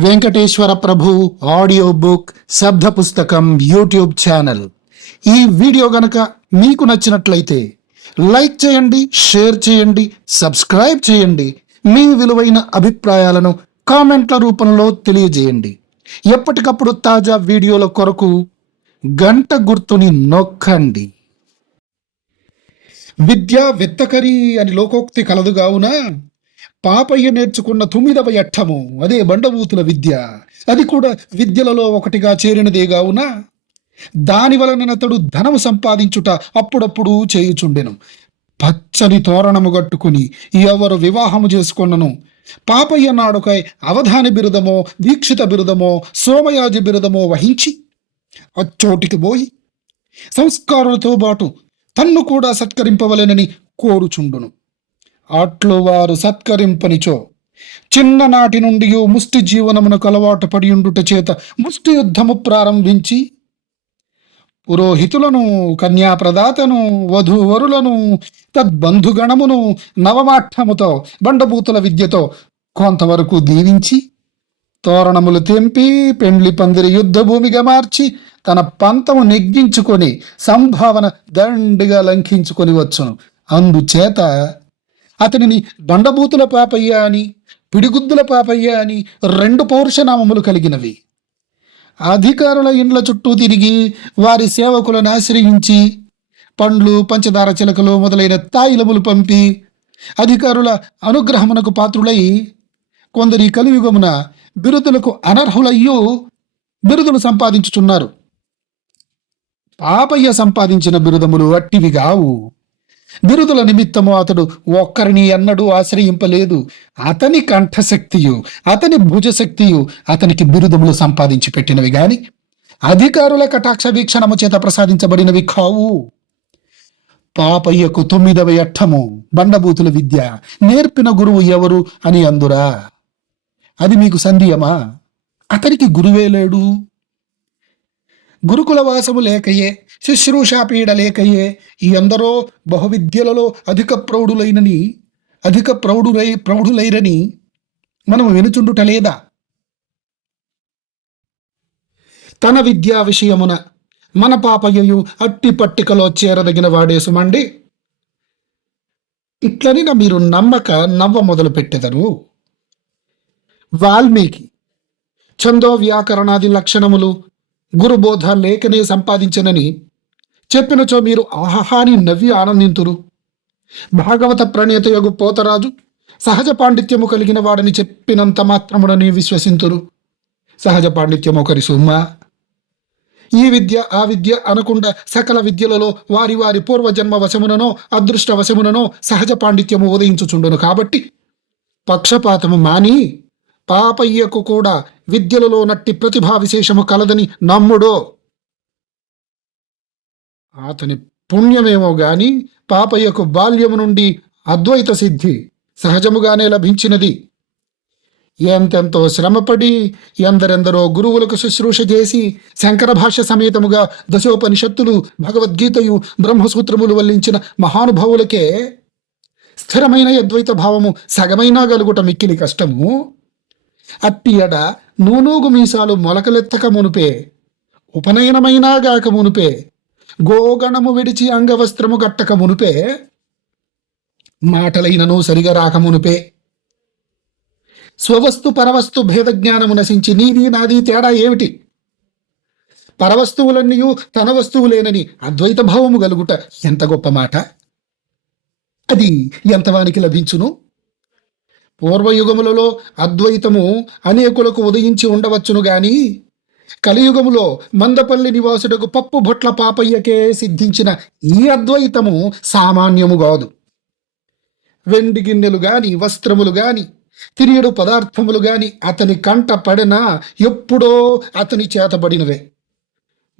వెంకటేశ్వర ప్రభు audio book శబ్ద పుస్తకం YouTube channel. ఈ వీడియో గనక మీకు నచ్చినట్లయితే లైక్ చేయండి షేర్ చేయండి సబ్స్క్రైబ్ చేయండి. మీ విలువైన అభిప్రాయాలను కామెంట్ల రూపంలో తెలియజేయండి. ఎప్పటికప్పుడు తాజా వీడియోల కొరకు గంట గుర్తుని నొక్కండి. విద్య విత్తకరి అని లోకోక్తి కలదు కావున? పాపయ్య నేర్చుకున్న తొమ్మిదవ ఎట్టము అదే బండబూతుల విద్య. అది కూడా విద్యలలో ఒకటిగా చేరినదే కావున దాని వలనతడు ధనము సంపాదించుట అప్పుడప్పుడు చేయుచుండెను. పచ్చని తోరణము గట్టుకుని ఎవరు వివాహము చేసుకొన్నను. పాపయ్య నాడుకై అవధాని బిరుదమో దీక్షిత బిరుదమో సోమయాజి బిరుదమో వహించి అచ్చోటికి పోయి సంస్కారులతో పాటు తన్ను కూడా సత్కరింపవలెనని కోరుచుండును. అట్లు వారు సత్కరింపనిచో. చిన్ననాటి నుండి ముష్టి జీవనమునకు అలవాటు పడి ఉండుట చేత ముష్టి యుద్ధము ప్రారంభించి పురోహితులను కన్యాప్రదాతను వధూవరులను తద్బంధుగణమును నవమాఠముతో బండబూతుల విద్యతో కొంతవరకు దీవించి తోరణములు తెంపి పెండ్లి పందిరి యుద్ధ భూమిగా మార్చి తన పంతము నెగ్గించుకొని సంభావన దండిగా లంఘించుకొని వచ్చును. అందుచేత అతనిని దండభూతుల పాపయ్య అని పిడిగుద్దుల పాపయ్య అని రెండు పౌరుషనామములు కలిగినవి. అధికారుల ఇండ్ల చుట్టూ తిరిగి వారి సేవకులను ఆశ్రయించి పండ్లు పంచదార చిలకలు మొదలైన తాయిలములు పంపి అధికారుల అనుగ్రహమునకు పాత్రులై కొందరి కలియుగమున బిరుదులకు అనర్హులయ్యూ బిరుదులు సంపాదించుచున్నారు. పాపయ్య సంపాదించిన బిరుదములు అట్టివి కావు బిరుదుల నిమిత్తము అతడు ఒక్కరిని ఎన్నడూ ఆశ్రయింపలేదు. అతని కంఠశక్తియు అతని భుజశక్తియు అతనికి బిరుదములు సంపాదించి పెట్టినవి గాని అధికారుల కటాక్ష వీక్షణము చేత ప్రసాదించబడినవి కావు. పాపయ్యకు తొమ్మిదవ ఎట్టము బండబూతుల విద్య నేర్పిన గురువు ఎవరు అని అందురా. అది మీకు సందేహమా? అతనికి గురువే లేడు. గురుకుల వాసము లేకయే శుశ్రూషాపీడ లేకయే ఈ ఎందరో బహువిద్యలలో అధిక ప్రౌఢులైనని అధిక ప్రౌఢులై ప్రౌఢులైరని మనం వినుచుండుట లేదా? తన విద్యా విషయమున మన పాపయ్యయు అట్టి పట్టికలో చేరదగిన వాడేసుమండి ఇట్లని మీరు నమ్మక నవ్వ మొదలు పెట్టెదరు వాల్మీకి ఛందో వ్యాకరణాది లక్షణములు గురుబోధ లేఖనే సంపాదించనని చెప్పినచో మీరు ఆహాని నవ్వి ఆనందింతురు. భాగవత ప్రణేత యొగు పోతరాజు సహజ పాండిత్యము కలిగిన వాడని చెప్పినంత మాత్రమునని విశ్వసింతురు. సహజ పాండిత్యం ఒకరి సుమ్మ ఈ విద్య ఆ విద్య అనకుండా సకల విద్యలలో వారి వారి పూర్వజన్మ వశముననో అదృష్ట వశముననో సహజ పాండిత్యము ఉదయించుచుండును కాబట్టి పక్షపాతము మాని పాపయ్యకు కూడా విద్యలలో నట్టి ప్రతిభా విశేషము కలదని నమ్ముడో. అతని పుణ్యమేమో గాని పాపయ్యకు బాల్యము నుండి అద్వైత సిద్ధి సహజముగానే లభించినది. ఎంతెంతో శ్రమపడి ఎందరెందరో గురువులకు శుశ్రూష చేసి శంకర భాష సమేతముగా దశోపనిషత్తులు భగవద్గీతయు బ్రహ్మసూత్రములు వల్లించిన మహానుభావులకే స్థిరమైన అద్వైత భావము సగమైనా గలుగుట మిక్కిలి కష్టము. అట్టి ఎడ నూనూగు మీసాలు మొలకలెత్తక మునుపే ఉపనయనమైనా గాక మునుపే గోగణము విడిచి అంగవస్త్రము గట్టక మునుపే మాటలైనను సరిగా రాక మునుపే. స్వవస్తు పరవస్తు భేదజ్ఞానము నశించి నీది నాది తేడా ఏమిటి? పరవస్తువులన్నీ తన వస్తువులేనని అద్వైత భావము గలుగుట ఎంత గొప్ప మాట? అది ఎంతవానికి లభించును? పూర్వయుగములలో అద్వైతము అనేకులకు ఉదయించి ఉండవచ్చును గాని కలియుగములో మందపల్లి నివాసుడకు పప్పు బొట్ల పాపయ్యకే సిద్ధించిన ఈ అద్వైతము సామాన్యము కాదు. వెండి గిన్నెలు గాని వస్త్రములు గాని తిరియడు పదార్థములు గాని అతని కంట పడినా ఎప్పుడో అతని చేతబడినవే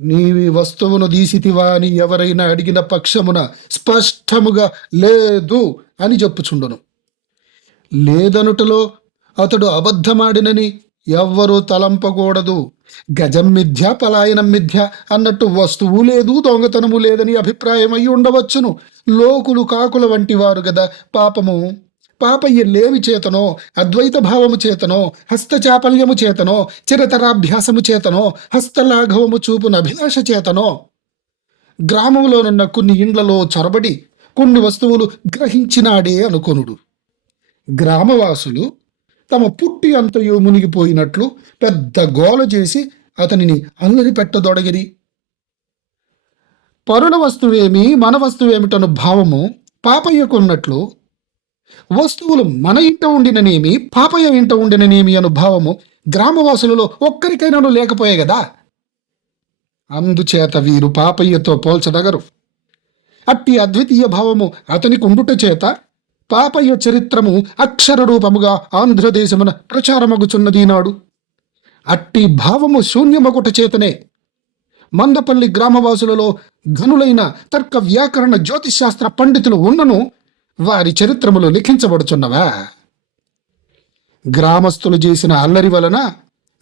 నీవి వస్తువును దీసితివా అని ఎవరైనా అడిగిన పక్షమున స్పష్టముగా లేదు అని చెప్పుచుండును. లేదనుటలో అతడు అబద్ధమాడినని ఎవ్వరూ తలంపకూడదు. గజం మిథ్య పలాయనం మిథ్య అన్నట్టు వస్తువు లేదు దొంగతనము లేదని అభిప్రాయం ఉండవచ్చును. లోకులు కాకుల వంటి వారు గదా పాపము. పాపయ్య లేవి చేతనో అద్వైత భావము చేతనో హస్తచాపల్యము చేతనో చిరతరాభ్యాసము చేతనో హస్తలాఘవము చూపున అభిలాష చేతనో. గ్రామంలోనున్న కొన్ని ఇండ్లలో చొరబడి కొన్ని వస్తువులు గ్రహించినాడే అనుకొనుడు. గ్రామవాసులు తమ పుట్టి అంతయు మునిగిపోయినట్లు పెద్ద గోల చేసి అతనిని అల్లరి పెట్టదొడగిరి పరుల వస్తువేమి మన వస్తువేమిటను భావము పాపయ్యకున్నట్లు వస్తువులు మన ఇంట ఉండిననేమి పాపయ్య ఇంట ఉండిననేమి అను భావము గ్రామవాసులలో ఒక్కరికైనాను లేకపోయే కదా అందుచేత వీరు పాపయ్యతో పోల్చదగరు. అట్టి అద్వితీయ భావము అతనికి ఉండుట చేత పాపయ్య చరిత్రము అక్షర రూపముగా ఆంధ్రదేశమున ప్రచారమగుచున్నది నాడు అట్టి భావము శూన్యమగుట చేతనే మందపల్లి గ్రామవాసులలో ఘనులైన తర్క వ్యాకరణ జ్యోతిశాస్త్ర పండితులు ఉన్నను వారి చరిత్రములు లిఖించబడుచున్నవా? గ్రామస్తులు చేసిన అల్లరి వలన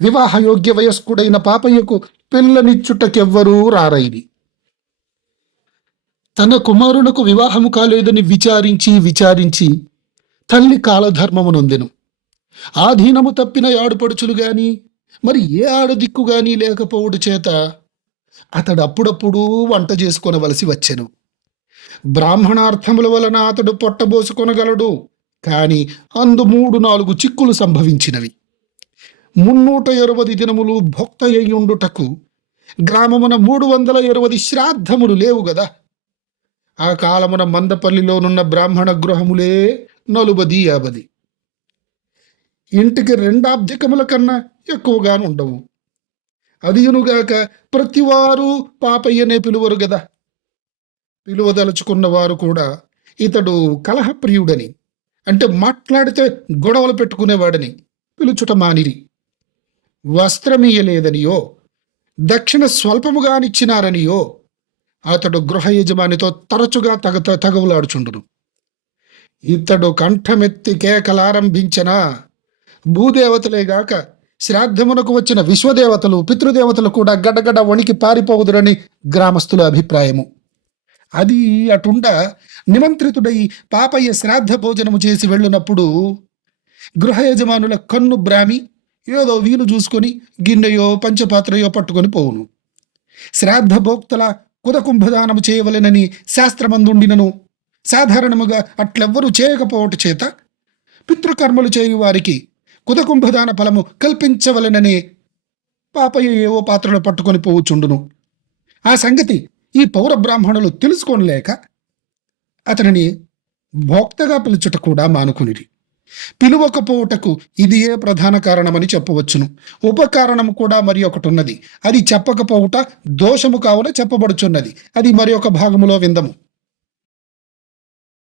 వివాహయోగ్య వయస్కుడైన పాపయ్యకు పిల్లనిచ్చుటకెవ్వరూ రారైది తన కుమారునకు వివాహము కాలేదని విచారించి విచారించి తల్లి కాలధర్మమునొందెను. ఆధీనము తప్పిన ఆడుపడుచులు గాని మరి ఏ ఆడదిక్కు గాని లేకపోవుడు చేత అతడు అప్పుడప్పుడు వంట చేసుకొనవలసి వచ్చెను. బ్రాహ్మణార్థముల వలన అతడు పొట్టబోసుకొనగలడు కాని అందు మూడు నాలుగు చిక్కులు సంభవించినవి. మున్నూట ఇరవది దినములు భోక్త అయ్యుండుటకు గ్రామమున మూడు వందల ఇరవది శ్రాద్ధములు లేవు గదా. ఆ కాలమున మందపల్లిలోనున్న బ్రాహ్మణ గృహములే నలుబది యాబది. ఇంటికి రెండాబ్ధికముల కన్నా ఎక్కువగా ఉండవు. అదియునుగాక ప్రతివారు పాపయ్యనే పిలువరు గదా. పిలువదలుచుకున్న వారు కూడా ఇతడు కలహప్రియుడని అంటే మాట్లాడితే గొడవలు పెట్టుకునేవాడని పిలుచుట మానిరి. వస్త్రమీయలేదనియో దక్షిణ స్వల్పముగానిచ్చినారనియో అతడు గృహ యజమానితో తరచుగా తగ తగవులాడుచుండును. ఇతడు కంఠమెత్తి కేకలారంభించిన? భూదేవతలేగాక శ్రాద్ధమునకు వచ్చిన విశ్వదేవతలు పితృదేవతలు కూడా గడగడ వణికి పారిపోవుదురని గ్రామస్తుల అభిప్రాయము. అది అటుండ నిమంత్రితుడై పాపయ్య శ్రాద్ధ భోజనము చేసి వెళ్ళినప్పుడు గృహ యజమానుల కన్ను బ్రామి ఏదో వీలు చూసుకొని గిన్నెయో పంచపాత్రయో పట్టుకొని పోవును. శ్రాద్ధ భోక్తల కుదకుంభదానము చేయవలెనని శాస్త్రమందుండినను. సాధారణముగా అట్లెవ్వరూ చేయకపోవట చేత పితృకర్మలు చేయు వారికి కుదకుంభదాన ఫలము కల్పించవలెనని పాపయ్య ఏవో పాత్రలు పట్టుకొని పోవుచుండును. ఆ సంగతి ఈ పౌర బ్రాహ్మణులు తెలుసుకోనలేక అతనిని భోక్తగా పిలుచుట కూడా మానుకునిరి. పిలువకపోవుటకు ఇది ఏ ప్రధాన కారణమని చెప్పవచ్చును. ఉపకారణము కూడా మరి ఒకటి ఉన్నది అది చెప్పకపోవుట దోషము కావున చెప్పబడుచున్నది. అది మరి ఒక భాగములో విందము.